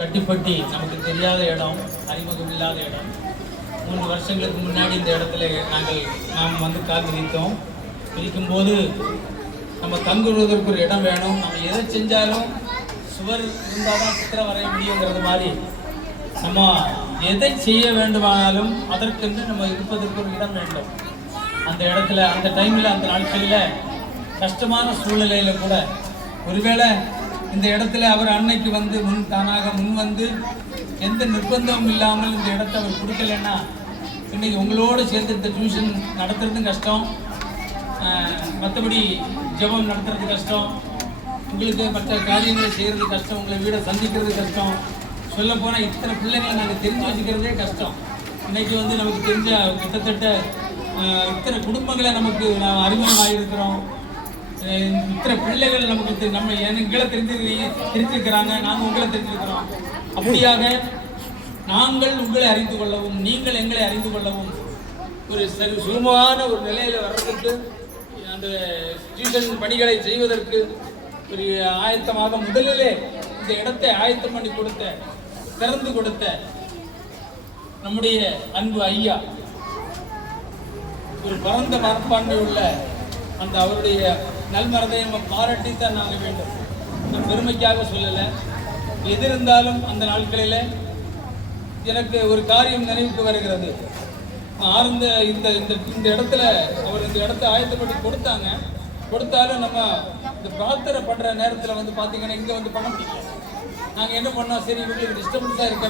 கட்டிப்பட்டி நமக்கு தெரியாத இடம், அறிமுகம் இல்லாத இடம். 3 வருஷங்களுக்கு முன்னாடி இந்த இடத்துல நாம் வந்து கால் விரித்தோம். விரிக்கும்போது நம்ம தங்குவதற்கு ஒரு இடம் வேணும், நம்ம எதை செஞ்சாலும் சுவர் இருந்தால் தான் சித்திரம் வரைய முடியுங்கிறது மாதிரி நம்ம எதை செய்ய வேண்டுமானாலும் அதற்கென்று நம்ம இருப்பதற்கு ஒரு இடம் வேண்டும். அந்த இடத்துல அந்த டைமில் அந்த நாட்களில் கஷ்டமான சூழ்நிலையில் கூட ஒருவேளை இந்த இடத்துல அவர் அன்னைக்கு வந்து தானாக முன் வந்து எந்த நிர்பந்தமும் இல்லாமல் இந்த இடத்த அவர் கொடுக்கலன்னா இன்னைக்கு உங்களோடு சேர்ந்து இந்த டியூஷன் நடத்துறதும் கஷ்டம், மற்றபடி ஜெபம் நடத்துறது கஷ்டம், உங்களுக்கு மற்ற காரியங்களை செய்கிறது கஷ்டம், உங்களை வீடை சந்திக்கிறது கஷ்டம். சொல்லப்போனால் இத்தனை பிள்ளைங்களை நாங்கள் தெரிஞ்சு வச்சுக்கிறதே கஷ்டம். இன்னைக்கு வந்து நமக்கு தெரிஞ்ச கிட்டத்தட்ட இத்தனை குடும்பங்களை நமக்கு அறிமுகமாகிருக்கிறோம். இத்தனை பிள்ளைகள் நமக்கு நம்ம எங்களை தெரிஞ்சிருக்கிறாங்க, நாங்கள் உங்களை தெரிஞ்சிருக்கிறோம். அப்படியாக நாங்கள் உங்களை அறிந்து கொள்ளவும் நீங்கள் எங்களை அறிந்து கொள்ளவும் ஒரு சுகமான ஒரு நிலையில் வர்றதுக்கு அந்த டியூஷன் பணிகளை செய்வதற்கு ஒரு ஆயத்தமாக முதலிலே இந்த இடத்தை ஆயத்தம் பண்ணி திறந்து கொடுத்த நம்முடைய அன்பு ஐயா, ஒரு பரந்த மரப்பான்மை உள்ள அந்த அவருடைய நல்மரதை நம்ம பாராட்டித்தான் நாங்கள் வேண்டும். நான் பெருமைக்காக சொல்லலை, எது இருந்தாலும் அந்த நாட்களில் எனக்கு ஒரு காரியம் நினைவுக்கு வருகிறது. ஆர்ந்த இந்த இடத்துல அவர் இந்த இடத்த ஆயத்தப்பட்டு கொடுத்தாலும் நம்ம இந்த பிரார்த்தனை பண்ணுற நேரத்தில் வந்து பார்த்தீங்கன்னா இங்கே வந்து பண்ண முடியல. நாங்கள் என்ன பண்ணோம், சரி இவங்களுக்கு டிஸ்டர்பன்ஸாக இருக்க